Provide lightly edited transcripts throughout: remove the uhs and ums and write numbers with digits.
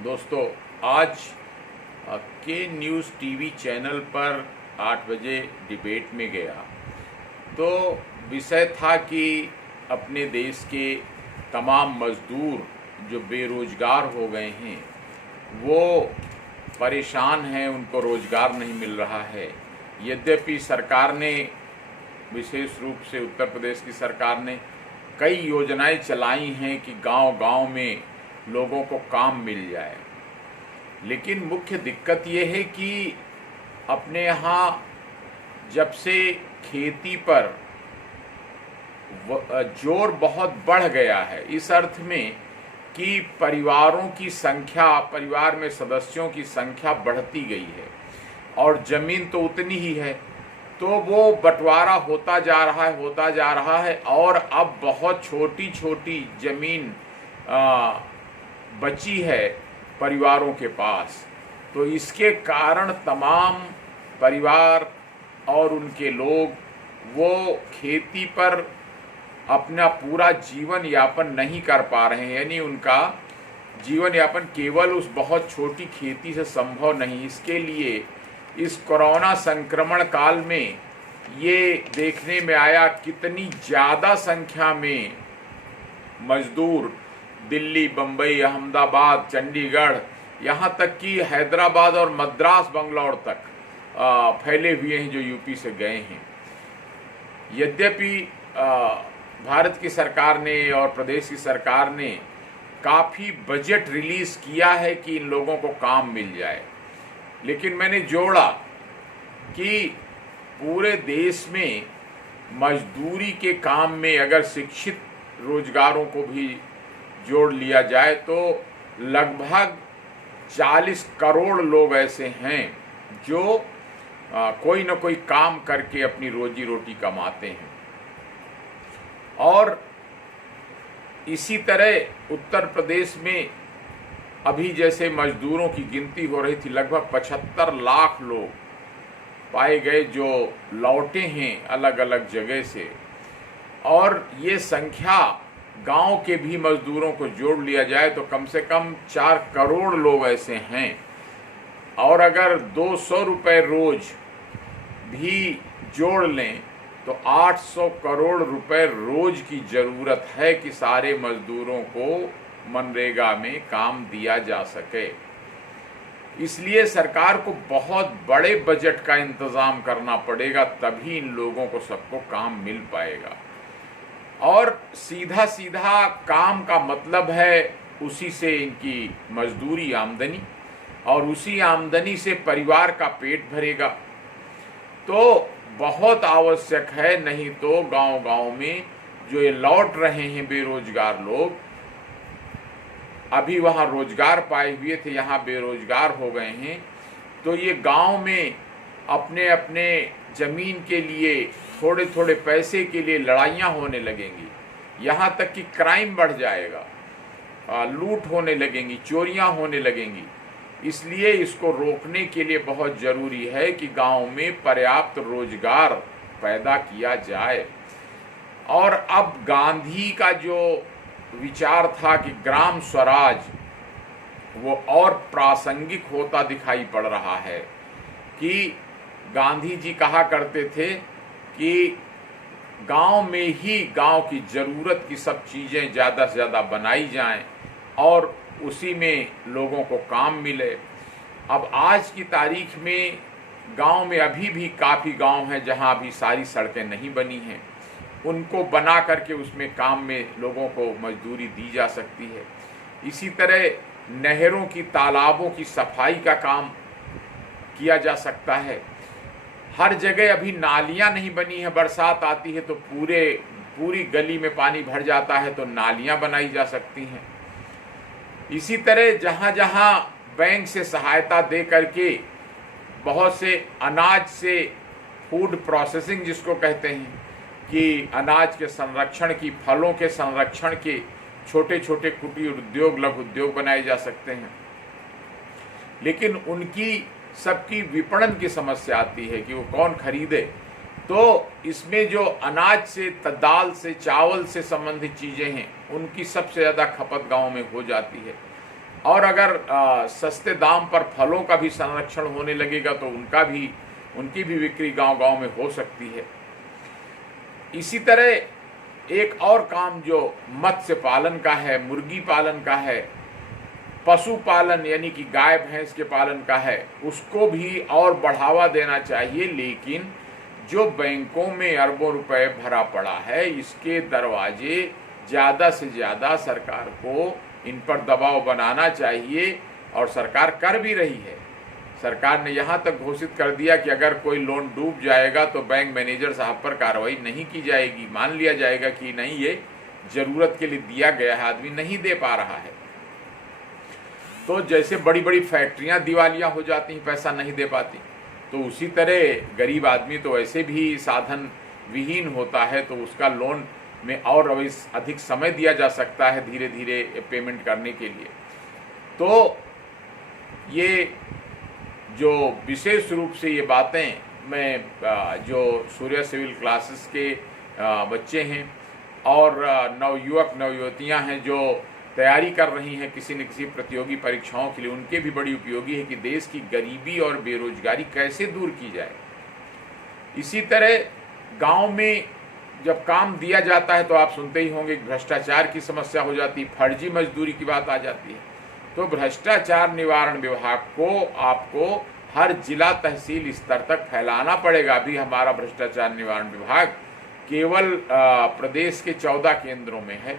दोस्तों, आज के न्यूज़ टीवी चैनल पर 8 बजे डिबेट में गया तो विषय था कि अपने देश के तमाम मज़दूर जो बेरोज़गार हो गए हैं वो परेशान हैं, उनको रोज़गार नहीं मिल रहा है। यद्यपि सरकार ने, विशेष रूप से उत्तर प्रदेश की सरकार ने कई योजनाएं चलाई हैं कि गांव-गांव में लोगों को काम मिल जाए, लेकिन मुख्य दिक्कत ये है कि अपने यहाँ जब से खेती पर जोर बहुत बढ़ गया है, इस अर्थ में कि परिवारों की संख्या, परिवार में सदस्यों की संख्या बढ़ती गई है और ज़मीन तो उतनी ही है, तो वो बंटवारा होता जा रहा है और अब बहुत छोटी छोटी ज़मीन बची है परिवारों के पास। तो इसके कारण तमाम परिवार और उनके लोग वो खेती पर अपना पूरा जीवन यापन नहीं कर पा रहे हैं, यानी उनका जीवन यापन केवल उस बहुत छोटी खेती से संभव नहीं। इसके लिए इस कोरोना संक्रमण काल में ये देखने में आया कितनी ज़्यादा संख्या में मजदूर दिल्ली, बम्बई, अहमदाबाद, चंडीगढ़, यहाँ तक कि हैदराबाद और मद्रास, बंगलौर तक फैले हुए हैं जो यूपी से गए हैं। यद्यपि भारत की सरकार ने और प्रदेश की सरकार ने काफ़ी बजट रिलीज़ किया है कि इन लोगों को काम मिल जाए, लेकिन मैंने जोड़ा कि पूरे देश में मजदूरी के काम में अगर शिक्षित रोजगारों को भी जोड़ लिया जाए तो लगभग 40 करोड़ लोग ऐसे हैं जो कोई न कोई काम करके अपनी रोजी रोटी कमाते हैं। और इसी तरह उत्तर प्रदेश में अभी जैसे मजदूरों की गिनती हो रही थी, लगभग 75 लाख लोग पाए गए जो लौटे हैं अलग अलग जगह से, और ये संख्या गांव के भी मजदूरों को जोड़ लिया जाए तो कम से कम 4 करोड़ लोग ऐसे हैं। और अगर 200 रुपये रोज भी जोड़ लें तो 800 करोड़ रुपए रोज की ज़रूरत है कि सारे मजदूरों को मनरेगा में काम दिया जा सके। इसलिए सरकार को बहुत बड़े बजट का इंतज़ाम करना पड़ेगा, तभी इन लोगों को सबको काम मिल पाएगा। और सीधा सीधा काम का मतलब है उसी से इनकी मजदूरी आमदनी, और उसी आमदनी से परिवार का पेट भरेगा। तो बहुत आवश्यक है, नहीं तो गांव-गांव में जो ये लौट रहे हैं बेरोजगार लोग, अभी वहाँ रोजगार पाए हुए थे, यहाँ बेरोजगार हो गए हैं, तो ये गांव में अपने अपने ज़मीन के लिए, थोड़े थोड़े पैसे के लिए लड़ाइयाँ होने लगेंगी, यहाँ तक कि क्राइम बढ़ जाएगा, लूट होने लगेंगी, चोरियाँ होने लगेंगी। इसलिए इसको रोकने के लिए बहुत ज़रूरी है कि गांव में पर्याप्त रोजगार पैदा किया जाए। और अब गांधी का जो विचार था कि ग्राम स्वराज, वो और प्रासंगिक होता दिखाई पड़ रहा है कि गांधी जी कहा करते थे कि गांव में ही गांव की ज़रूरत की सब चीज़ें ज़्यादा से ज़्यादा बनाई जाएं और उसी में लोगों को काम मिले। अब आज की तारीख में गांव में अभी भी काफ़ी गांव हैं जहां अभी सारी सड़कें नहीं बनी हैं, उनको बना करके उसमें काम में लोगों को मजदूरी दी जा सकती है। इसी तरह नहरों की, तालाबों की सफाई का काम किया जा सकता है। हर जगह अभी नालियां नहीं बनी हैं, बरसात आती है तो पूरी गली में पानी भर जाता है, तो नालियां बनाई जा सकती हैं। इसी तरह जहाँ जहाँ बैंक से सहायता दे करके बहुत से अनाज से, फूड प्रोसेसिंग जिसको कहते हैं, कि अनाज के संरक्षण की, फलों के संरक्षण के छोटे छोटे कुटीर उद्योग, लघु उद्योग बनाए जा सकते हैं। लेकिन उनकी सबकी विपणन की समस्या आती है कि वो कौन खरीदे। तो इसमें जो अनाज से, दाल से, चावल से संबंधित चीज़ें हैं, उनकी सबसे ज़्यादा खपत गांव में हो जाती है। और अगर सस्ते दाम पर फलों का भी संरक्षण होने लगेगा तो उनकी भी बिक्री गांव-गांव में हो सकती है। इसी तरह एक और काम जो मत्स्य पालन का है, मुर्गी पालन का है, पशुपालन यानी कि गाय भैंस के पालन का है, उसको भी और बढ़ावा देना चाहिए। लेकिन जो बैंकों में अरबों रुपए भरा पड़ा है, इसके दरवाजे ज़्यादा से ज़्यादा सरकार को इन पर दबाव बनाना चाहिए, और सरकार कर भी रही है। सरकार ने यहाँ तक घोषित कर दिया कि अगर कोई लोन डूब जाएगा तो बैंक मैनेजर साहब पर कार्रवाई नहीं की जाएगी, मान लिया जाएगा कि नहीं, ये ज़रूरत के लिए दिया गया है, आदमी नहीं दे पा रहा है। तो जैसे बड़ी बड़ी फैक्ट्रियाँ दिवालिया हो जाती हैं, पैसा नहीं दे पाती, तो उसी तरह गरीब आदमी तो वैसे भी साधन विहीन होता है, तो उसका लोन में और अधिक समय दिया जा सकता है धीरे धीरे पेमेंट करने के लिए। तो ये जो विशेष रूप से ये बातें मैं जो सूर्य सिविल क्लासेस के बच्चे हैं और नवयुवक नवयुवतियां हैं जो तैयारी कर रही हैं किसी न किसी प्रतियोगी परीक्षाओं के लिए, उनके भी बड़ी उपयोगी है कि देश की गरीबी और बेरोजगारी कैसे दूर की जाए। इसी तरह गांव में जब काम दिया जाता है तो आप सुनते ही होंगे कि भ्रष्टाचार की समस्या हो जाती है, फर्जी मजदूरी की बात आ जाती है। तो भ्रष्टाचार निवारण विभाग को आपको हर जिला तहसील स्तर तक फैलाना पड़ेगा। अभी हमारा भ्रष्टाचार निवारण विभाग केवल प्रदेश के 14 केंद्रों में है,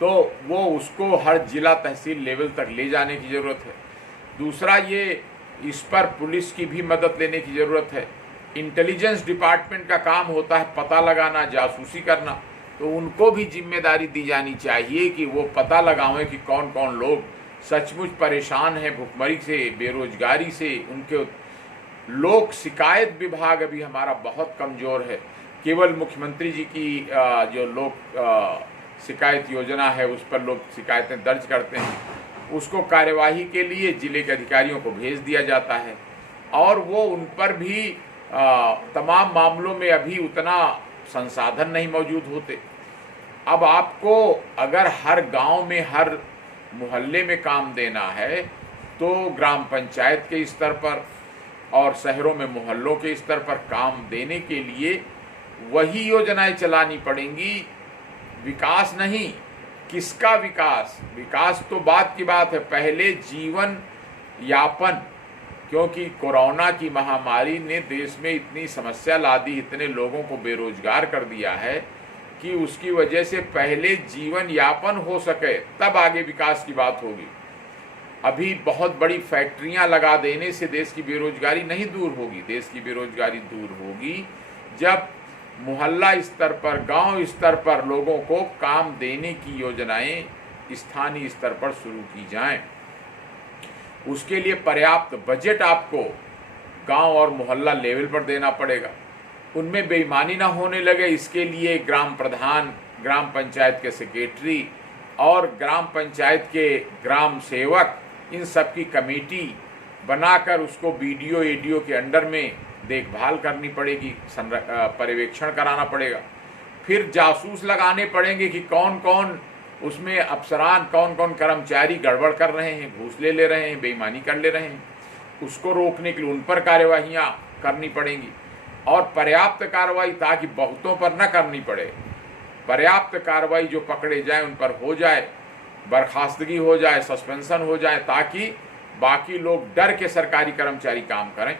तो वो उसको हर जिला तहसील लेवल तक ले जाने की ज़रूरत है। दूसरा, ये इस पर पुलिस की भी मदद लेने की ज़रूरत है। इंटेलिजेंस डिपार्टमेंट का काम होता है पता लगाना, जासूसी करना, तो उनको भी जिम्मेदारी दी जानी चाहिए कि वो पता लगावें कि कौन कौन लोग सचमुच परेशान हैं भुखमरी से, बेरोजगारी से। उनके लोक शिकायत विभाग अभी हमारा बहुत कमज़ोर है। केवल मुख्यमंत्री जी की जो लोक शिकायत योजना है उस पर लोग शिकायतें दर्ज करते हैं, उसको कार्यवाही के लिए जिले के अधिकारियों को भेज दिया जाता है, और वो उन पर भी तमाम मामलों में अभी उतना संसाधन नहीं मौजूद होते। अब आपको अगर हर गांव में, हर मोहल्ले में काम देना है तो ग्राम पंचायत के स्तर पर और शहरों में मोहल्लों के स्तर पर काम देने के लिए वही योजनाएं चलानी पड़ेंगी। विकास नहीं, किसका विकास? विकास तो बात की बात है, पहले जीवन यापन, क्योंकि कोरोना की महामारी ने देश में इतनी समस्या ला दी, इतने लोगों को बेरोजगार कर दिया है कि उसकी वजह से पहले जीवन यापन हो सके तब आगे विकास की बात होगी। अभी बहुत बड़ी फैक्ट्रियां लगा देने से देश की बेरोजगारी नहीं दूर होगी। देश की बेरोजगारी दूर होगी जब मोहल्ला स्तर पर, गांव स्तर पर लोगों को काम देने की योजनाएं स्थानीय स्तर पर शुरू की जाएं। उसके लिए पर्याप्त बजट आपको गांव और मोहल्ला लेवल पर देना पड़ेगा। उनमें बेईमानी ना होने लगे, इसके लिए ग्राम प्रधान, ग्राम पंचायत के सेक्रेटरी और ग्राम पंचायत के ग्राम सेवक, इन सब की कमेटी बनाकर उसको बीडीओ एडीओ के अंडर में देखभाल करनी पड़ेगी, पर्यवेक्षण कराना पड़ेगा। फिर जासूस लगाने पड़ेंगे कि कौन कौन उसमें अफसरान, कौन कौन कर्मचारी गड़बड़ कर रहे हैं, घूस ले रहे हैं, बेईमानी कर ले रहे हैं। उसको रोकने के लिए उन पर कार्यवाहियाँ करनी पड़ेंगी, और पर्याप्त कार्रवाई ताकि बहुतों पर न करनी पड़े। पर्याप्त कार्रवाई जो पकड़े जाए उन पर हो जाए, बर्खास्तगी हो जाए, सस्पेंशन हो जाए, ताकि बाकी लोग डर के सरकारी कर्मचारी काम करें।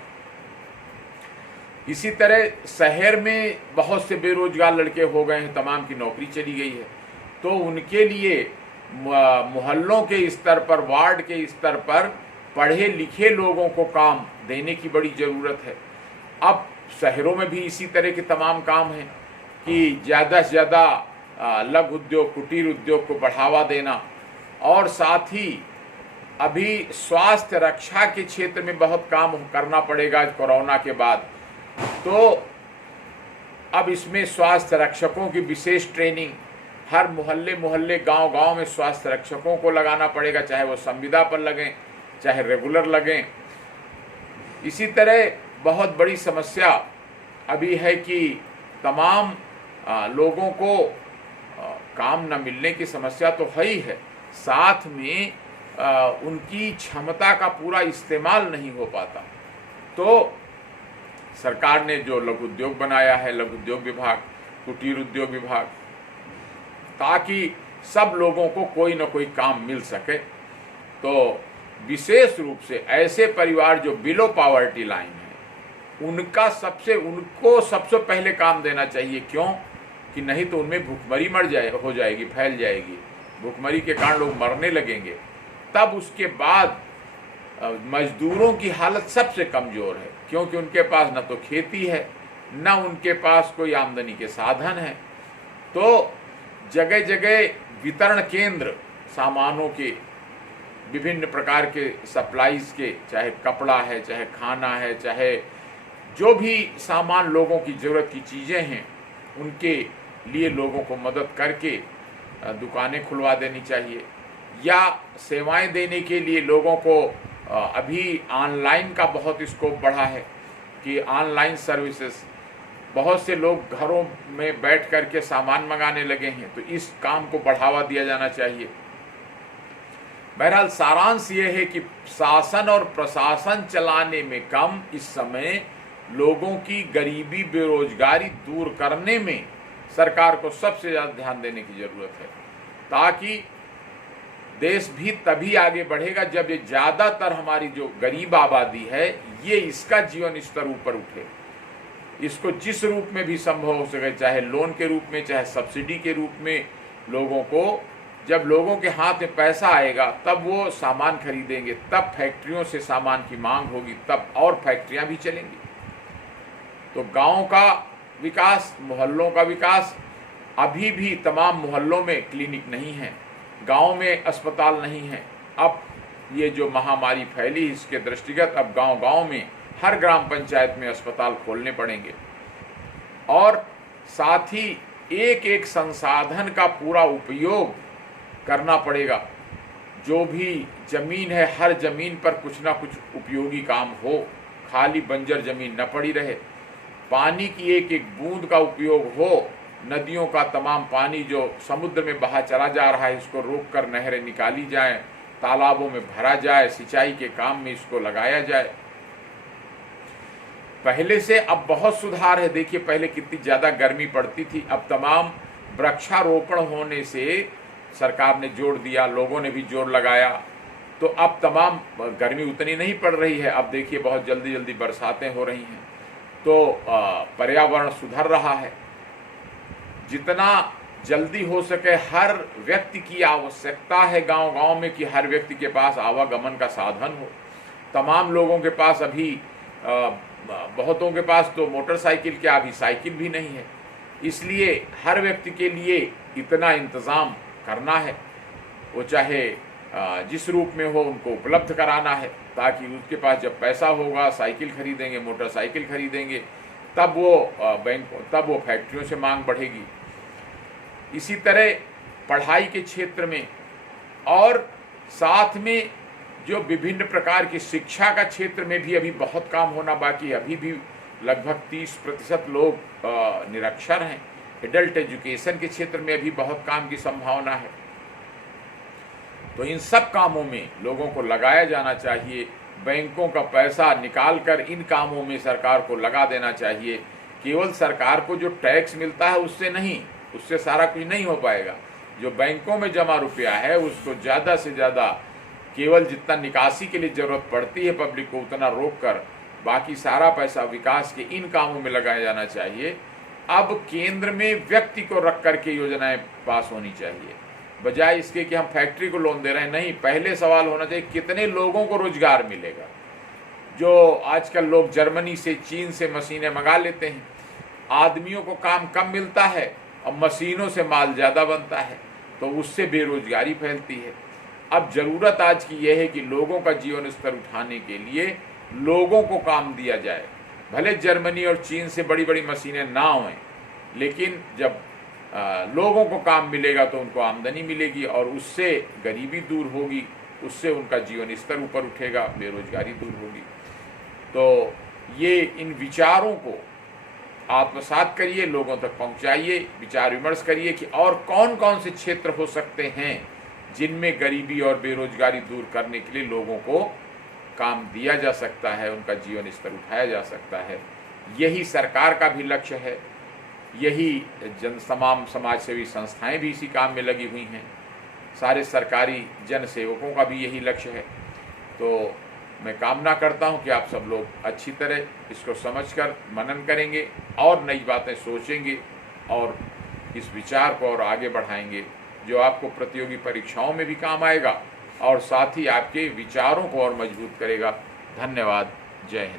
इसी तरह शहर में बहुत से बेरोजगार लड़के हो गए हैं, तमाम की नौकरी चली गई है, तो उनके लिए मोहल्लों के स्तर पर, वार्ड के स्तर पर पढ़े लिखे लोगों को काम देने की बड़ी ज़रूरत है। अब शहरों में भी इसी तरह के तमाम काम हैं कि ज़्यादा से ज़्यादा लघु उद्योग, कुटीर उद्योग को बढ़ावा देना, और साथ ही अभी स्वास्थ्य रक्षा के क्षेत्र में बहुत काम करना पड़ेगा कोरोना के बाद। तो अब इसमें स्वास्थ्य रक्षकों की विशेष ट्रेनिंग हर मोहल्ले मोहल्ले, गांव गांव में स्वास्थ्य रक्षकों को लगाना पड़ेगा, चाहे वो संविदा पर लगें, चाहे रेगुलर लगें। इसी तरह बहुत बड़ी समस्या अभी है कि तमाम लोगों को काम न मिलने की समस्या तो है ही है, साथ में उनकी क्षमता का पूरा इस्तेमाल नहीं हो पाता। तो सरकार ने जो लघु उद्योग बनाया है, लघु उद्योग विभाग, कुटीर उद्योग विभाग, ताकि सब लोगों को कोई ना कोई काम मिल सके। तो विशेष रूप से ऐसे परिवार जो बिलो पॉवर्टी लाइन है, उनको सबसे पहले काम देना चाहिए। क्यों? कि नहीं तो उनमें भूखमरी हो जाएगी, फैल जाएगी। भूखमरी के कारण लोग मरने लगेंगे। तब उसके बाद मजदूरों की हालत सबसे कमज़ोर है, क्योंकि उनके पास न तो खेती है, न उनके पास कोई आमदनी के साधन है। तो जगह जगह वितरण केंद्र सामानों के, विभिन्न प्रकार के सप्लाईज के, चाहे कपड़ा है, चाहे खाना है, चाहे जो भी सामान लोगों की ज़रूरत की चीज़ें हैं, उनके लिए लोगों को मदद करके दुकानें खुलवा देनी चाहिए। या सेवाएं देने के लिए लोगों को अभी ऑनलाइन का बहुत स्कोप बढ़ा है कि ऑनलाइन सर्विसेज, बहुत से लोग घरों में बैठ कर के सामान मंगाने लगे हैं, तो इस काम को बढ़ावा दिया जाना चाहिए। बहरहाल सारांश ये है कि शासन और प्रशासन चलाने में कम, इस समय लोगों की गरीबी, बेरोजगारी दूर करने में सरकार को सबसे ज़्यादा ध्यान देने की ज़रूरत है, ताकि देश भी तभी आगे बढ़ेगा जब ये ज़्यादातर हमारी जो गरीब आबादी है, ये इसका जीवन स्तर ऊपर उठे। इसको जिस रूप में भी संभव हो सके, चाहे लोन के रूप में, चाहे सब्सिडी के रूप में, लोगों को, जब लोगों के हाथ में पैसा आएगा तब वो सामान खरीदेंगे, तब फैक्ट्रियों से सामान की मांग होगी, तब और फैक्ट्रियां भी चलेंगी। तो गांव का विकास, मोहल्लों का विकास, अभी भी तमाम मोहल्लों में क्लिनिक नहीं है, गांव में अस्पताल नहीं है। अब ये जो महामारी फैली, इसके दृष्टिगत अब गांव-गांव में, हर ग्राम पंचायत में अस्पताल खोलने पड़ेंगे। और साथ ही एक एक संसाधन का पूरा उपयोग करना पड़ेगा। जो भी ज़मीन है, हर ज़मीन पर कुछ ना कुछ उपयोगी काम हो, खाली बंजर ज़मीन न पड़ी रहे। पानी की एक एक बूंद का उपयोग हो। नदियों का तमाम पानी जो समुद्र में बहा चला जा रहा है, इसको रोककर नहरें निकाली जाएं, तालाबों में भरा जाए, सिंचाई के काम में इसको लगाया जाए। पहले से अब बहुत सुधार है। देखिए पहले कितनी ज़्यादा गर्मी पड़ती थी, अब तमाम वृक्षारोपण होने से सरकार ने जोर दिया, लोगों ने भी जोर लगाया, तो अब तमाम गर्मी उतनी नहीं पड़ रही है। अब देखिए बहुत जल्दी जल्दी बरसातें हो रही हैं, तो पर्यावरण सुधर रहा है। जितना जल्दी हो सके, हर व्यक्ति की आवश्यकता है गांव-गांव में कि हर व्यक्ति के पास आवागमन का साधन हो। तमाम लोगों के पास अभी, बहुतों के पास तो मोटरसाइकिल, क्या अभी साइकिल भी नहीं है। इसलिए हर व्यक्ति के लिए इतना इंतज़ाम करना है, वो चाहे जिस रूप में हो, उनको उपलब्ध कराना है, ताकि उसके पास जब पैसा होगा, साइकिल खरीदेंगे, मोटरसाइकिल खरीदेंगे, तब वो फैक्ट्रियों से मांग बढ़ेगी। इसी तरह पढ़ाई के क्षेत्र में, और साथ में जो विभिन्न प्रकार की शिक्षा का क्षेत्र में भी अभी बहुत काम होना बाकी है। अभी भी लगभग 30% लोग निरक्षर हैं। एडल्ट एजुकेशन के क्षेत्र में अभी बहुत काम की संभावना है। तो इन सब कामों में लोगों को लगाया जाना चाहिए। बैंकों का पैसा निकालकर इन कामों में सरकार को लगा देना चाहिए। केवल सरकार को जो टैक्स मिलता है उससे नहीं, उससे सारा कुछ नहीं हो पाएगा। जो बैंकों में जमा रुपया है उसको ज़्यादा से ज़्यादा, केवल जितना निकासी के लिए ज़रूरत पड़ती है पब्लिक को, उतना रोक कर बाकी सारा पैसा विकास के इन कामों में लगाया जाना चाहिए। अब केंद्र में व्यक्ति को रख कर के योजनाएं पास होनी चाहिए, बजाय इसके कि हम फैक्ट्री को लोन दे रहे हैं। नहीं, पहले सवाल होना चाहिए कितने लोगों को रोजगार मिलेगा। जो आजकल लोग जर्मनी से, चीन से मशीनें मंगा लेते हैं, आदमियों को काम कम मिलता है और मशीनों से माल ज़्यादा बनता है, तो उससे बेरोजगारी फैलती है। अब ज़रूरत आज की यह है कि लोगों का जीवन स्तर उठाने के लिए लोगों को काम दिया जाए। भले जर्मनी और चीन से बड़ी बड़ी मशीनें ना हों, लेकिन जब लोगों को काम मिलेगा तो उनको आमदनी मिलेगी और उससे गरीबी दूर होगी, उससे उनका जीवन स्तर ऊपर उठेगा, बेरोजगारी दूर होगी। तो ये इन विचारों को आत्मसात करिए, लोगों तक पहुंचाइए, विचार विमर्श करिए कि और कौन कौन से क्षेत्र हो सकते हैं जिनमें गरीबी और बेरोजगारी दूर करने के लिए लोगों को काम दिया जा सकता है, उनका जीवन स्तर उठाया जा सकता है। यही सरकार का भी लक्ष्य है, यही तमाम समाज सेवी संस्थाएं भी इसी काम में लगी हुई हैं, सारे सरकारी जन सेवकों का भी यही लक्ष्य है। तो मैं कामना करता हूं कि आप सब लोग अच्छी तरह इसको समझकर मनन करेंगे और नई बातें सोचेंगे और इस विचार को और आगे बढ़ाएंगे, जो आपको प्रतियोगी परीक्षाओं में भी काम आएगा और साथ ही आपके विचारों को और मजबूत करेगा। धन्यवाद। जय हिंद।